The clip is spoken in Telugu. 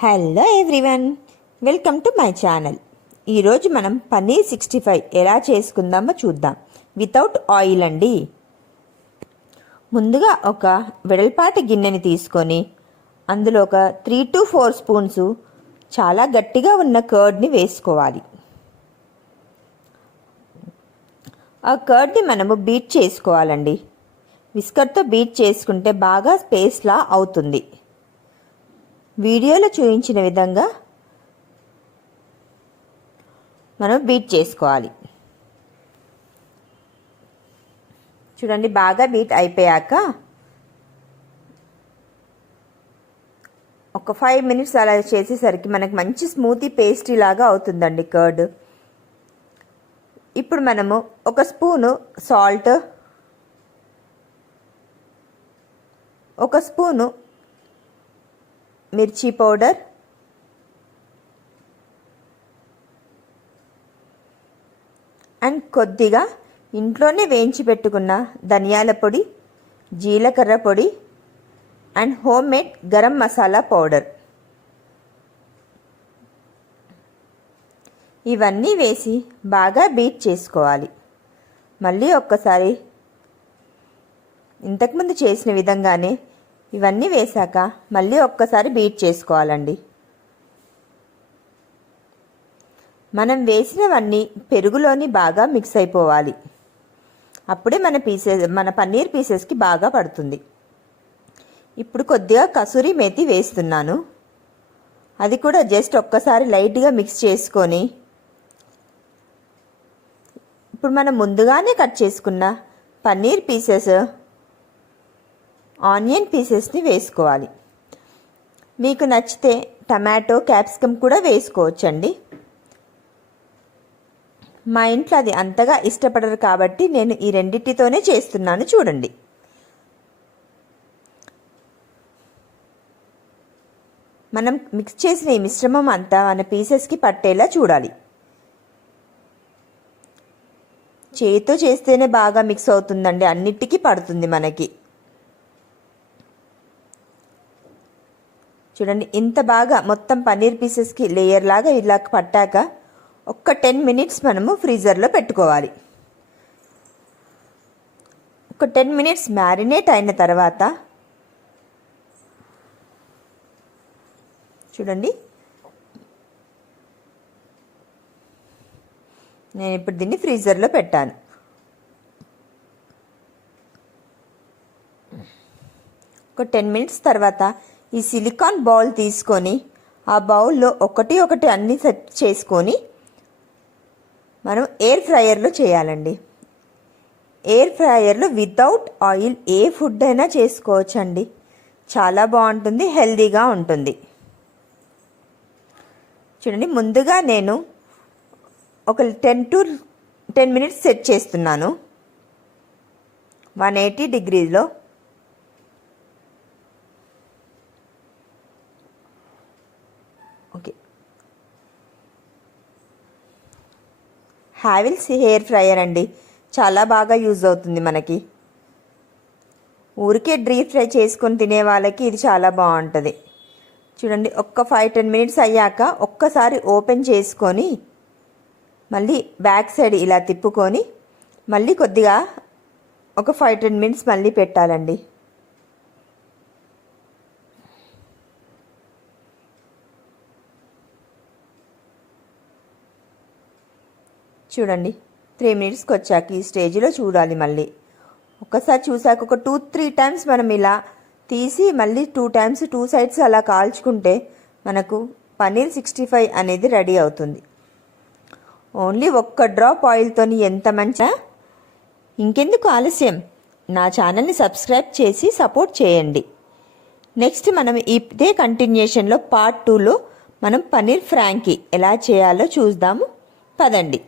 Hello everyone, welcome to my channel. ఈరోజు మనం పన్నీర్ 65 ఎలా చేసుకుందామో చూద్దాం. వితౌట్ ఆయిల్ అండి. ముందుగా ఒక వెడల్పాటి గిన్నెని తీసుకొని అందులో ఒక 3 to 4 స్పూన్స్ చాలా గట్టిగా ఉన్న కర్డ్ని వేసుకోవాలి. ఆ కర్డ్ని మనము బీట్ చేసుకోవాలండి. విస్కర్తో బీట్ చేసుకుంటే బాగా పేస్ట్లా అవుతుంది. వీడియోలో చూపించిన విధంగా మనం బీట్ చేసుకోవాలి. చూడండి, బాగా బీట్ అయిపోయాక ఒక 5 minutes అలా చేసేసరికి మనకు మంచి స్మూతీ పేస్ట్రీ లాగా అవుతుందండి కర్డ్. ఇప్పుడు మనము ఒక స్పూను సాల్ట్, ఒక స్పూను మిర్చి పౌడర్, అండ్ కొద్దిగా ఇంట్లోనే వేయించి పెట్టుకున్న ధనియాల పొడి, జీలకర్ర పొడి and home made garam masala powder ఇవన్నీ వేసి బాగా బీట్ చేసుకోవాలి. మళ్ళీ ఒక్కసారి ఇంతకుముందు చేసిన విధంగానే ఇవన్నీ వేశాక మళ్ళీ ఒక్కసారి బీట్ చేసుకోవాలండి. మనం వేసినవన్నీ పెరుగులోని బాగా మిక్స్ అయిపోవాలి. అప్పుడే మన పన్నీర్ పీసెస్కి బాగా పడుతుంది. ఇప్పుడు కొద్దిగా కసూరి మేతి వేస్తున్నాను. అది కూడా జస్ట్ ఒక్కసారి లైట్గా మిక్స్ చేసుకొని ఇప్పుడు మనం ముందుగానే కట్ చేసుకున్న పన్నీర్ పీసెస్, ఆనియన్ పీసెస్ని వేసుకోవాలి. మీకు నచ్చితే టమాటో, క్యాప్సికమ్ కూడా వేసుకోవచ్చండి. మా ఇంట్లో అది అంతగా ఇష్టపడరు కాబట్టి నేను ఈ రెండింటితోనే చేస్తున్నాను. చూడండి, మనం మిక్స్ చేసిన ఈ మిశ్రమం అంతా మన పీసెస్కి పట్టేలా చూడాలి. చేతితో చేస్తేనే బాగా మిక్స్ అవుతుందండి, అన్నిటికీ పడుతుంది మనకి. చూడండి, ఇంత బాగా మొత్తం పన్నీర్ పీసెస్కి లేయర్ లాగా ఇలా పట్టాక ఒక్క 10 minutes మనము ఫ్రీజర్లో పెట్టుకోవాలి. ఒక 10 minutes మ్యారినేట్ అయిన తర్వాత చూడండి, నేను ఇప్పుడు దీన్ని ఫ్రీజర్లో పెట్టాను. ఒక 10 minutes తర్వాత ఈ సిలికాన్ బౌల్ తీసుకొని ఆ బౌల్లో ఒకటి అన్నీ సెట్ చేసుకొని మనం ఎయిర్ ఫ్రైయర్లో చేయాలండి. ఎయిర్ ఫ్రైయర్లో వితౌట్ ఆయిల్ ఏ ఫుడ్ అయినా చేసుకోవచ్చండి. చాలా బాగుంటుంది, హెల్దీగా ఉంటుంది. చూడండి, ముందుగా నేను ఒక 10 minutes సెట్ చేస్తున్నాను 180 degreesలో. ఓకే, హ్యావిల్స్ హెయిర్ ఫ్రైయర్ అండి, చాలా బాగా యూజ్ అవుతుంది మనకి. ఊరికే డీప్ ఫ్రై చేసుకొని తినే వాళ్ళకి ఇది చాలా బాగుంటుంది. చూడండి, ఒక్క 5-10 minutes అయ్యాక ఒక్కసారి ఓపెన్ చేసుకొని మళ్ళీ బ్యాక్ సైడ్ ఇలా తిప్పుకొని మళ్ళీ కొద్దిగా ఒక 5-10 minutes మళ్ళీ పెట్టాలండి. చూడండి, 3 minutesకి వచ్చాక ఈ స్టేజ్లో చూడాలి. మళ్ళీ ఒక్కసారి చూసాక ఒక 2-3 times మనం ఇలా తీసి మళ్ళీ 2 times 2 sides అలా కాల్చుకుంటే మనకు పన్నీర్ 65 అనేది రెడీ అవుతుంది. ఓన్లీ ఒక్క డ్రాప్ ఆయిల్తోని ఎంత మంచి. ఇంకెందుకు ఆలస్యం, నా ఛానల్ని సబ్స్క్రైబ్ చేసి సపోర్ట్ చేయండి. నెక్స్ట్ మనం ఇదే కంటిన్యూషన్లో పార్ట్ 2లో మనం పన్నీర్ ఫ్రాంకీ ఎలా చేయాలో చూద్దాము. పదండి.